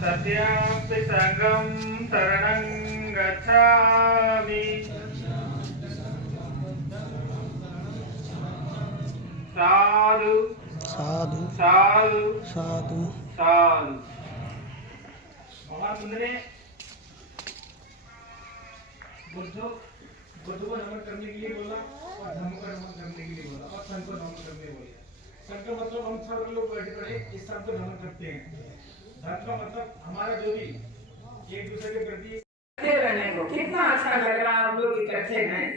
सत्यापि संगं शरणं गच्छामि। साधु साधु साधु साधु साधु। भगवान बुद्ध ने बुद्ध को नमन करने के लिए बोला और धर्म को नमन करने के लिए बोला और संत को नमन करने के लिए बोला। संत का मतलब हम सब लोग बैठे पड़े इस सब को नमन करते हैं। धर्म का मतलब हमारा जो भी एक दूसरे के प्रति रहने को। कितना अच्छा लग रहा है हम लोग इकट्ठे हैं,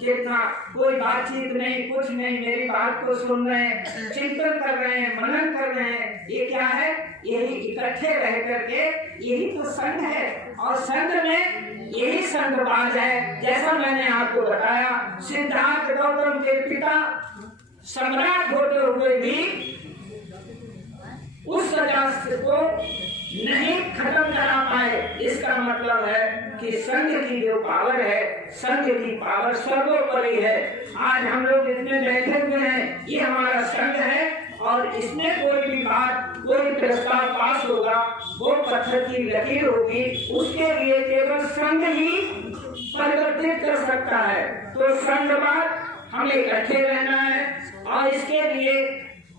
कितना कोई बातचीत नहीं, कुछ नहीं, मेरी बात को सुन रहे हैं, चिंतन कर रहे हैं, मनन कर रहे हैं। ये क्या है? यही इकट्ठे रह करके यही तो संघ है। और संघ में यही संघवाद है। जैसा मैंने आपको बताया, सिद्धार्थ गौतम के पिता सम्राट होते हुए भी उस शास्त्र को नहीं खत्म करा पाए। इसका मतलब है कि संघ की जो पावर है, संघ की पावर सर्वोपरि है। आज हम लोग इतने बैठे हुए हैं, ये हमारा संघ है और इसमें कोई भी बात, कोई प्रस्ताव पास होगा, वो पत्थर की लकीर होगी। उसके लिए केवल संघ ही परिवर्तित कर सकता है। तो संघवाद हमें इकट्ठे रहना है और इसके लिए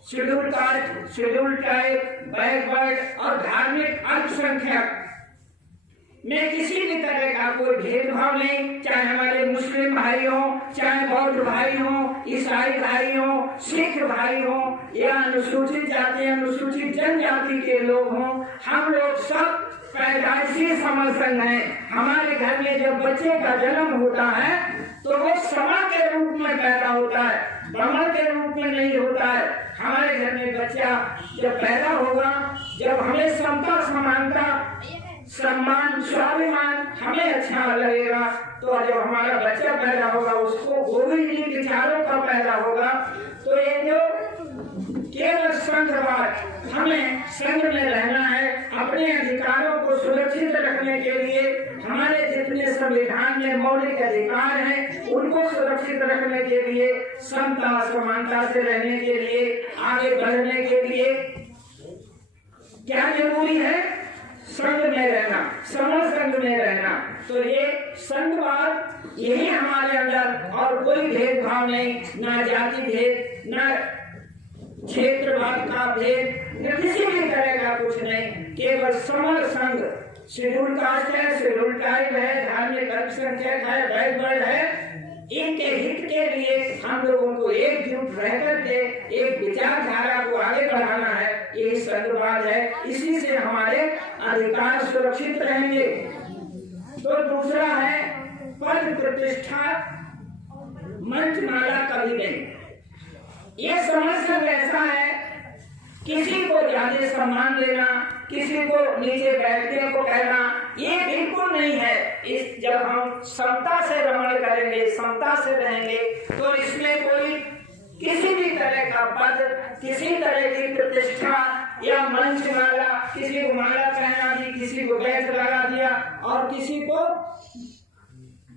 schedule caste, schedule tribe, backward और धार्मिक अल्पसंख्यक में किसी भी तरह का कोई भेदभाव नहीं। चाहे हमारे मुस्लिम भाई हो, चाहे बौद्ध भाई हो, ईसाई भाई हो, सिख भाई हो या अनुसूचित जाति, अनुसूचित जनजाति के लोग हों, हम लोग सब पैदाइशी समसंघ हैं। हमारे घर में जब बच्चे का जन्म होता है तो वो समा के रूप में पैदा होता है, ब्रह्म के रूप में नहीं होता है। हमारे घर में बच्चा जब पैदा होगा, जब हमें समता, समानता, सम्मान, स्वाभिमान हमें अच्छा लगेगा, तो जब हमारा बच्चा पैदा होगा उसको वो भी इन विचारों का पैदा होगा। तो ये जो केवल संघवाद, हमें संघ में रहना है। अपने अधिकारों को सुरक्षित रखने के लिए हमारे जितने संविधान में मौलिक अधिकार हैं उनको सुरक्षित रखने के लिए, समता समानता से रहने के लिए, आगे बढ़ने के लिए क्या जरूरी है? संघ में रहना, समसंघ में रहना। तो ये संघवाद यही हमारे अंदर, और कोई भेदभाव नहीं, ना जाति भेद, ना क्षेत्रवाद का भेद, न किसी भी तरह का कुछ नहीं, केवल समर संघ। शेड्यूल कास्ट है, शेड्यूल ट्राइब है, धार्मिक अल्पसंख्यक है, बैकवर्ड है, इनके हित के लिए हम लोगों को एकजुट रह करके एक विचारधारा को आगे बढ़ाना है। यही संघवाद है, इसी से हमारे अधिकार सुरक्षित रहेंगे। तो दूसरा है पद प्रतिष्ठा मंचमाला कभी नहीं। ये समस्या ऐसा है, किसी को ज्यादा सम्मान देना, किसी को नीचे बैठने को कहना, ये बिल्कुल नहीं है। इस जब हम समता से रमण करेंगे, समता से रहेंगे, तो इसमें कोई किसी भी तरह का पद, किसी तरह की प्रतिष्ठा या मंच माला, किसी को माला पहना दी, किसी को बैठ लगा दिया और किसी को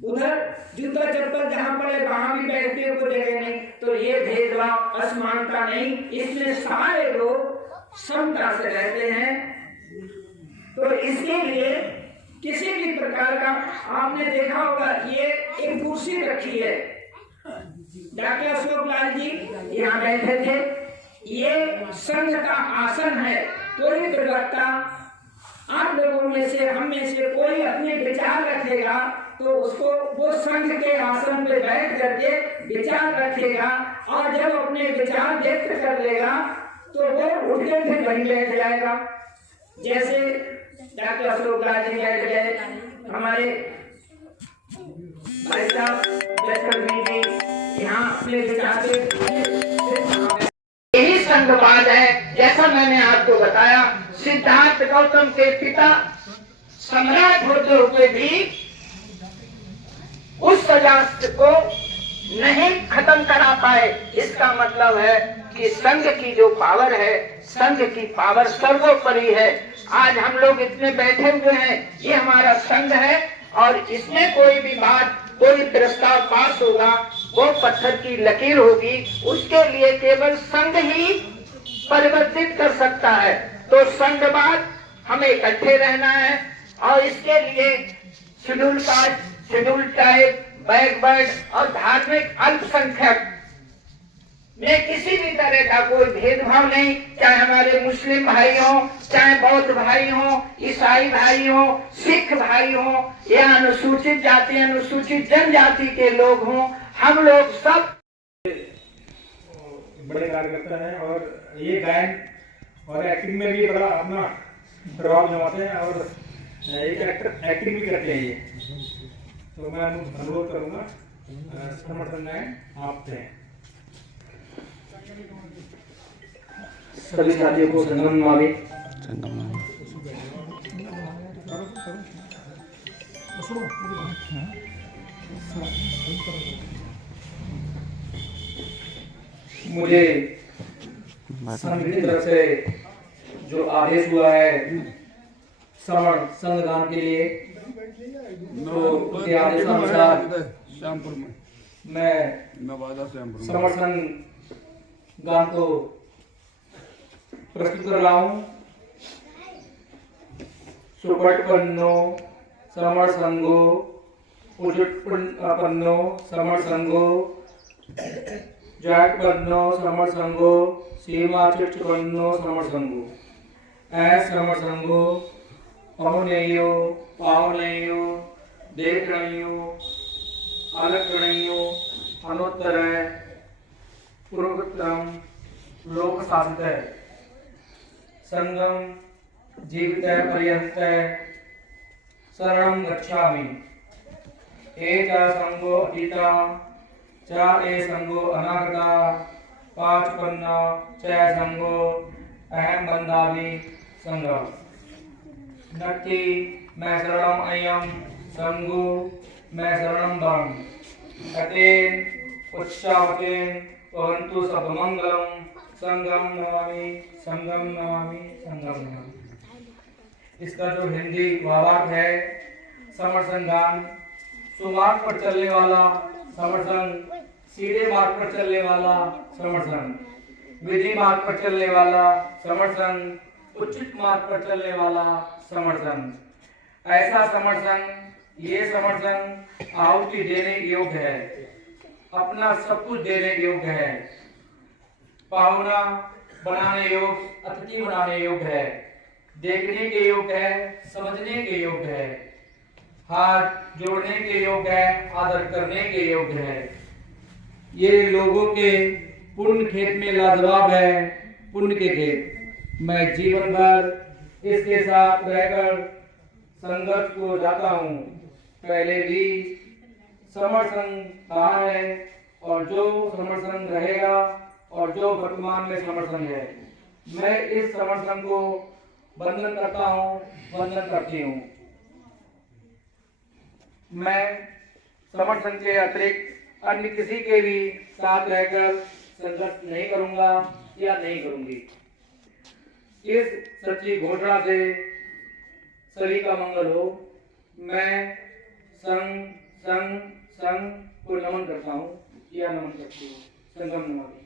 उधर जूता चप्पल जहाँ पड़े वहां भी बैठने को जगह नहीं। तो ये भेदभाव, असमानता नहीं, इसमें सारे लोग समता से रहते हैं। तो इसके लिए किसी भी प्रकार का, आपने देखा होगा ये एक कुर्सी रखी है, डॉक्टर अशोक लाल जी यहाँ बैठे थे, ये संघ का आसन है। कोई भी प्रवक्ता आप लोगों में से, हम में से कोई अपने विचार रखेगा तो उसको वो संघ के आसन पे बैठ करके विचार रखेगा, और जब अपने विचार व्यक्त कर लेगा तो वो उठते थे वहीं बैठ जाएगा। जैसे डॉक्टर अशोक लाल जी बैठ गए, हमारे भाई साहब जी यहाँ अपने विचार, यही संघवाद है। जैसा मैंने आपको बताया, सिद्धार्थ गौतम के पिता सम्राट होते हुए भी उस शास्त्र को नहीं खत्म करा पाए। इसका मतलब है कि संघ की जो पावर है, संघ की पावर सर्वोपरि है। आज हम लोग इतने बैठे हुए हैं, ये हमारा संघ है और इसमें कोई भी बात, कोई प्रस्ताव पास होगा, वो पत्थर की लकीर होगी, उसके लिए केवल संघ ही परिवर्तित कर सकता है। तो संघवाद हमें इकट्ठे रहना है और इसके लिए schedule caste, schedule tribe, backward और धार्मिक अल्पसंख्यक में किसी भी तरह का कोई भेदभाव नहीं, चाहे हमारे मुस्लिम भाई हो, चाहे बौद्ध भाई हो, ईसाई भाई हो, सिख भाई हो या अनुसूचित जाति अनुसूचित जनजाति के लोग हों, हम लोग सब बड़े कार्यकर्ता हैं और ये गायन और एक्टिंग में भी बड़ा अपना प्रभाव जमाते हैं और एक एक्टिंग भी करते हैं ये। तो मैं अनुरोध करूंगा समर्थन गायन आप दें। सभी साथियों को संगम नमामि। मुझे संघ की तरफ से जो आदेश हुआ है श्रवण संघगान के लिए, तो उसके आदेशानुसार मैं श्रवण संघ गान को प्रस्तुत कर रहा हूँ। सुपटपन्नो श्रवण संघो, उजुटपन्नो श्रवण संघो, जाटपन्नो श्रवण संघो, सीमा चिट्टपन्नो श्रवण संघो, श्रवण संघो पहुनेयो पावनेयो देखणयो अलगणयो अनुत्तर पूर्वोत्तरम लोक शासित संगम जीवित पर्यंत शरणं गच्छामि। एक संगो अतीता चा ए संगो अनागता पाचपन्ना च संगो अहम बंधामि संगम। नक्की मैं शरणम अयम संगो मैं शरणम बम। अतेन उच्चावतेन पवन्तु सबमंगलम। संगम नमामि संगम नमामि संगम नमामि। इसका जो हिंदी भावार्थ है, समर्थन गान सुमार्ग पर चलने वाला समर्थन, सीधे मार्ग पर चलने वाला समर्थन, विधि मार्ग पर चलने वाला समर्थन, उचित मार्ग पर चलने वाला समर्थन। ऐसा समर्थन, ये समर्थन आहुति देने योग्य है, अपना सब कुछ देने योग्य है, पाहुना बनाने योग्य, अतिथि बनाने योग्य है, देखने के योग्य है, समझने के योग्य है, हाथ जोड़ने के योग्य है, आदर करने के योग्य है। ये लोगों के पुण्य खेत में लाजवाब है, पुण्य के खेत। मैं जीवन भर इसके साथ रहकर संघर्ष को जाता हूँ। पहले भी समर्थन कहा है और जो समर्थन रहेगा और जो वर्तमान में समर्थन है, मैं इस समर्थन को वंदन करता हूँ, वंदन करती हूँ। मैं समर्थन के अतिरिक्त अन्य किसी के भी साथ रहकर संघर्ष नहीं करूंगा या नहीं करूंगी। इस सच्ची घोषणा से सभी का मंगल हो। मैं संघ संघ संघ को नमन करता हूँ या नमन करती हूँ। संगम नमामि।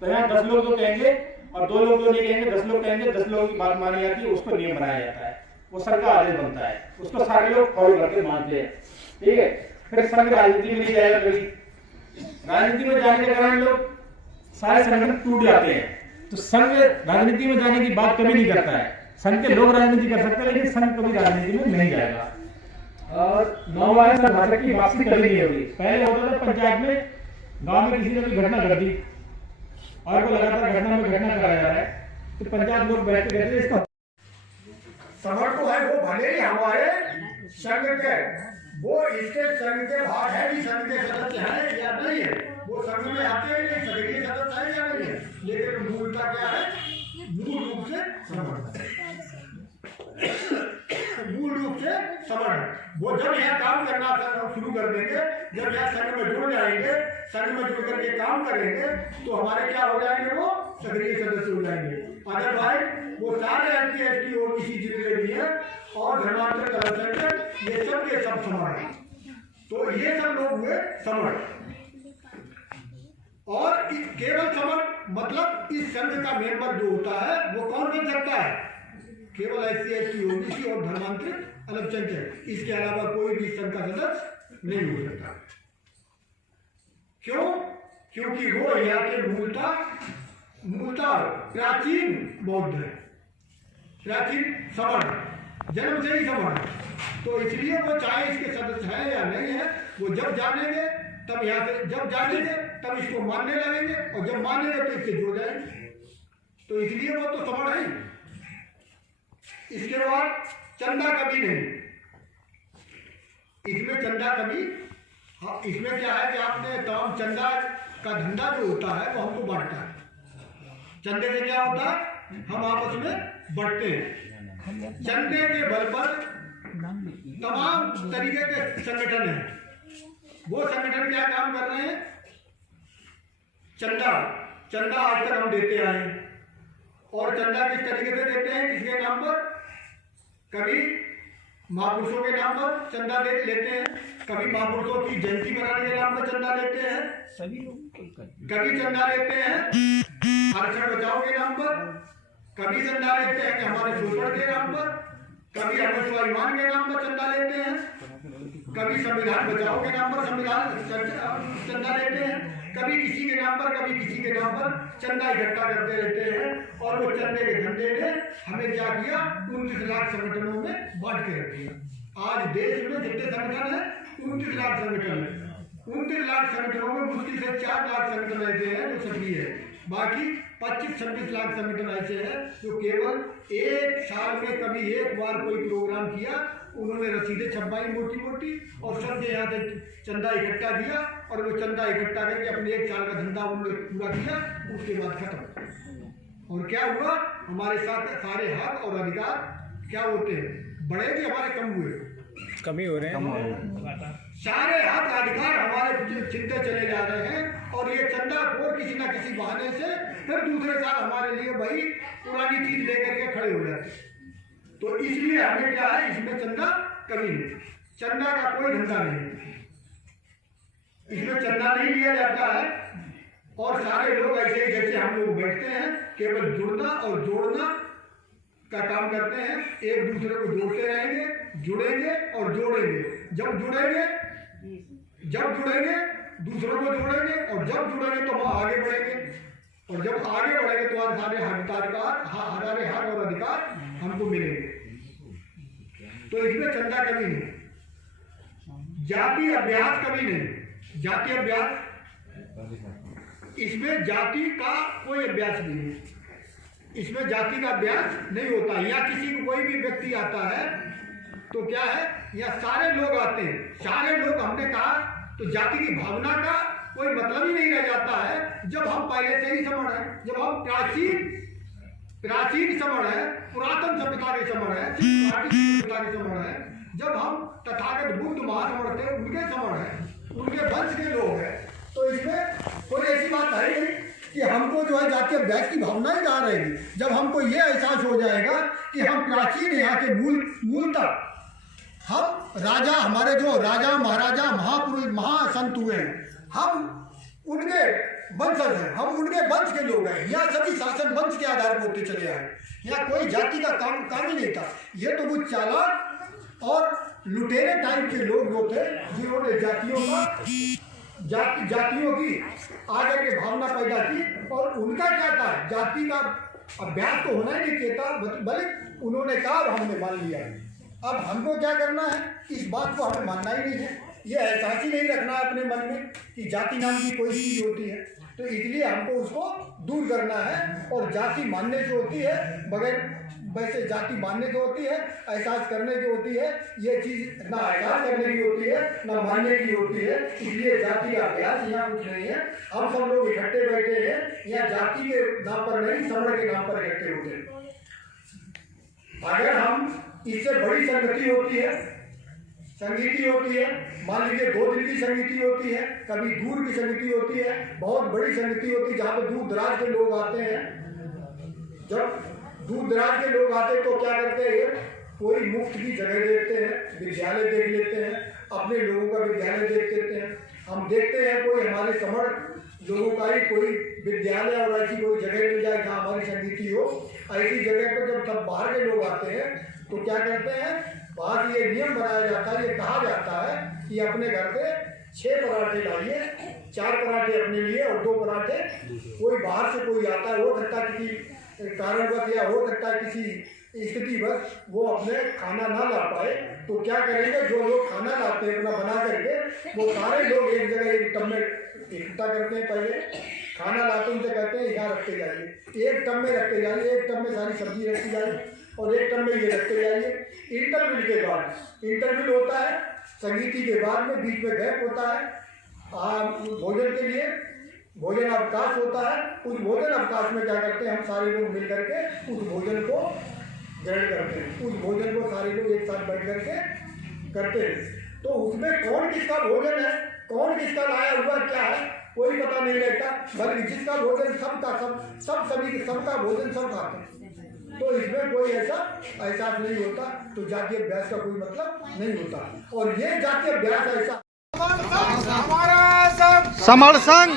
तो यहाँ 10 लोग तो कहेंगे और 2 लोग तो नहीं कहेंगे, 10 लोग कहेंगे, 10 लोगों की बात मानी जाती है, उसको नियम बनाया जाता है, वो सर का आदेश बनता है, उसको सारे लोग फॉलो करके मानते हैं। ठीक है, फिर संघ राजनीति में नहीं जाएगा कभी। राजनीति में जाने के कारण लोग सारे संगठन टूट जाते हैं। तो संघ राजनीति में जाने की बात कभी नहीं करता है। संघ के लोग राजनीति कर सकते हैं, लेकिन संघ कभी राजनीति में नहीं जाएगा। और नौवायन भाषा की वापसी कभी नहीं होगी। पहले होता था पंचायत में, गांव में किसी ने भी घटना घट दी और को लगातार घटना में घटना कराया जा रहा है, तो पंचायत लोग बैठ के कहते हैं इसका समर तो है, वो भले ही हमारे संघ के, वो इसके संघ के भाग है भी, संघ के सदस्य है या नहीं है, वो संघ में आते हैं नहीं, संघ के सदस्य है या नहीं है, लेकिन मूलता क्या है, मूल रूप से समर्थन, मूल रूप से समण है। वो जब यहाँ काम करना शुरू कर देंगे, जब यहाँ संघ में जुड़ जाएंगे, संघ में जुड़ करके काम करेंगे, तो हमारे क्या हो जाएंगे, वो सक्रिय सदस्य हो जाएंगे। अदरवाइज वो सारे SC OBC जितने भी है और धर्मांतर अल्पसंख्यक, ये सब के सब समण है। तो ये सब लोग हुए समण। और केवल समण मतलब इस संघ का मेंबर जो होता है वो कौन बन सकता है, केवल SC ST OBC और धर्मांतरित अल्पसंख्यक, इसके अलावा कोई भी संघ का सदस्य नहीं हो सकता। क्यों? क्योंकि वो यहाँ के मूलतः प्राचीन बौद्ध है, प्राचीन समण, जन्म से ही समण है। तो इसलिए वो चाहे इसके सदस्य है या नहीं है, वो जब जानेंगे तब यहाँ से, जब जानेंगे तब इसको मानने लगेंगे, और जब मानेंगे तो इससे जुड़ जाएंगे। तो इसलिए वो तो समण है। इसके बाद चंदा कभी नहीं, इसमें चंदा कभी, हाँ, इसमें क्या है कि आपने तमाम चंदा का धंधा जो होता है वो हमको बांटता है। चंदे से क्या होता है, हम आपस में बांटते हैं। चंदे के बल पर तमाम तरीके के संगठन हैं। वो संगठन क्या काम कर रहे हैं, चंदा आज तक हम देते आए हैं। और चंदा किस तरीके से देते हैं, किसके नाम पर, कभी महापुरुषों के नाम पर चंदा लेते हैं, कभी महापुरुषों की जयंती मनाने के नाम पर चंदा लेते हैं, कभी चंदा लेते हैं आरक्षण बचाओ के नाम पर, कभी चंदा लेते हैं कि हमारे शोषण के नाम पर, कभी हमें स्वाभिमान के नाम पर चंदा लेते हैं, कभी संविधान बचाओ के नाम पर चंदा लेते हैं, कभी किसी के नाम पर, कभी किसी के नाम पर चंदा इकट्ठा करते रहते हैं। और वो चंदे के धंधे ने हमें क्या किया, 29 लाख संगठनों में बांट के रख दिया। आज देश में जितने संगठन है 29 लाख संगठन है। 29 लाख संगठनों में मुश्किल से 4 लाख संगठन ऐसे हैं जो सक्रिय है, बाकी 25-26 लाख संगठन ऐसे हैं जो केवल एक साल में कभी एक बार कोई प्रोग्राम किया, उन्होंने रसीदें छपवाई मोटी मोटी और सबसे यहाँ से चंदा इकट्ठा किया, और वो चंदा इकट्ठा करके अपने एक साल का धंधा उन्होंने पूरा किया, उसके बाद खत्म। और क्या हुआ, हमारे साथ सारे हक और अधिकार क्या होते हैं, बढ़े कि हमारे कम हुए, कमी हो रहे हैं। सारे हक अधिकार हमारे छिनते चले जा रहे हैं। और ये चंदा खोर किसी ना किसी बहाने से फिर दूसरे साल हमारे लिए वही पुरानी चीज लेकर के खड़े हो जाते हैं। तो इसलिए हमें क्या है, इसमें चंदा कमी नहीं, चंदा का कोई धंधा नहीं, इसमें चंदा नहीं लिया जाता है। और सारे लोग ऐसे ही जैसे हम लोग बैठते हैं, केवल जुड़ना और जोड़ना का काम करते हैं, एक दूसरे को जोड़ते रहेंगे, जुड़ेंगे और जोड़ेंगे। जब जुड़ेंगे दूसरों को जोड़ेंगे, और जब जुड़ेंगे तो हम आगे बढ़ेंगे, और जब आगे बढ़ेंगे तो सारे हक और अधिकार हमको मिलेंगे। तो इसमें चंदा कभी नहीं, जाति अभ्यास कभी नहीं, जाति अभ्यास, इसमें जाति का कोई अभ्यास नहीं है, इसमें जाति का अभ्यास नहीं होता। यहाँ किसी को कोई भी व्यक्ति आता है तो क्या है, यहाँ सारे लोग आते हैं, सारे लोग, हमने कहा तो जाति की भावना का कोई मतलब ही नहीं रह जाता है जब हम पहले से ही समण है, जब हम प्राचीन समण है, पुरातन सभ्यता के समण है, सभ्यता के समण है, जब हम तथागत बुद्ध महासमण थे उनके समण है, उनके वंश के लोग हैं। तो इसमें कोई ऐसी बात है नहीं कि हमको जो है जातीय अभ्यास की भावना ही कहाँ रहेगी। जब हमको ये एहसास हो जाएगा कि हम प्राचीन यहाँ के मूल तक हम राजा, हमारे जो राजा महाराजा महापुरुष महासंत हुए हैं, हम उनके वंशज हैं, हम उनके वंश के लोग हैं। यहाँ सभी शासन वंश के आधार पर होते चले आए, यहाँ कोई जाति का काम ही नहीं था। ये तो वो चालाक और लुटेरे टाइप के लोग जो थे जिन्होंने जातियों की आगे की भावना पैदा की। और उनका क्या था, जाति का अभ्यास तो होना ही नहीं चाहिए, भले उन्होंने कहा और हमने मान लिया। अब हमको क्या करना है, इस बात को हमें मानना ही नहीं है, ये एहसास ही नहीं रखना है अपने मन में कि जाति नाम की कोई चीज़ होती है। तो इसलिए हमको उसको दूर करना है। और जाति मानने से होती है, बगैर वैसे जाति मानने से होती है, एहसास करने की होती है। ये चीज़ ना एहसास करने की होती है ना मानने की होती है। इसलिए जाति का अभ्यास यहाँ कुछ नहीं है। हम सब लोग इकट्ठे बैठे हैं, यहाँ जाति के नाम पर नहीं, समण के नाम पर इकट्ठे होते हैं। अगर हम इससे बड़ी संगति होती है, संगीति होती है। मान लीजिए 2 दिन की संगीति होती है, कभी दूर की संगीति होती है, बहुत बड़ी संगीति होती है जहाँ पे दूर दराज के लोग आते हैं। जब दूर दराज के लोग आते हैं तो क्या करते हैं, कोई मुफ्त की जगह देखते हैं, विद्यालय देख लेते हैं, अपने लोगों का विद्यालय देख लेते हैं। हम देखते हैं कोई हमारे समर्थ लोगों का ही कोई विद्यालय और ऐसी कोई जगह मिल जाए जहाँ हमारी संगीति हो। ऐसी जगह पर जब सब बाहर के लोग आते हैं तो क्या करते हैं, वहाँ ये नियम बनाया जाता है, ये कहा जाता है कि अपने घर से 6 पराठे लाइए, 4 पराठे अपने लिए और 2 पराठे कोई बाहर से कोई आता है, हो सकता है किसी कारणवश या हो सकता है किसी स्थिति बस वो अपने खाना ना ला पाए, तो क्या करेंगे, जो लोग खाना लाते हैं अपना बना करके वो सारे लोग एक जगह एक टब में इकट्ठा करते हैं। पहले खाना लाते उनसे कहते हैं यहाँ रखते जाइए, एक टब में रखते जाइए, एक टब में सारी सब्जी रखती जाइए और एक टब में ये रखते जाइए। इंटरवल के बाद, इंटरवल होता है संगीति के बाद में, बीच में गैप होता है भोजन के लिए, भोजन अवकाश होता है। उस भोजन अवकाश में क्या करते हैं, हम सारे लोग मिल करके उस भोजन को ग्रहण करते हैं, उस भोजन को सारे लोग एक साथ बैठ करके करते हैं। तो उसमें कौन किसका भोजन है, कौन किसका लाया हुआ क्या है, कोई पता नहीं रहता, बल्कि जिसका भोजन सबका सभी सबका भोजन सब खाते हैं। तो इसमें कोई ऐसा एहसास नहीं होता, तो जातीय अभ्यास का कोई मतलब नहीं होता। और ये जातीय अभ्यास ऐसा समर संघ,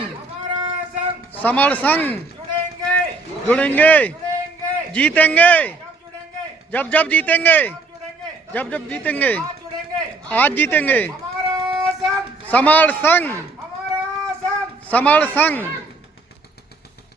समर संघ जुड़ेंगे, जीतेंगे, जब जब जीतेंगे, जब जब जीतेंगे, आज जीतेंगे। समर संघ, समर संघ।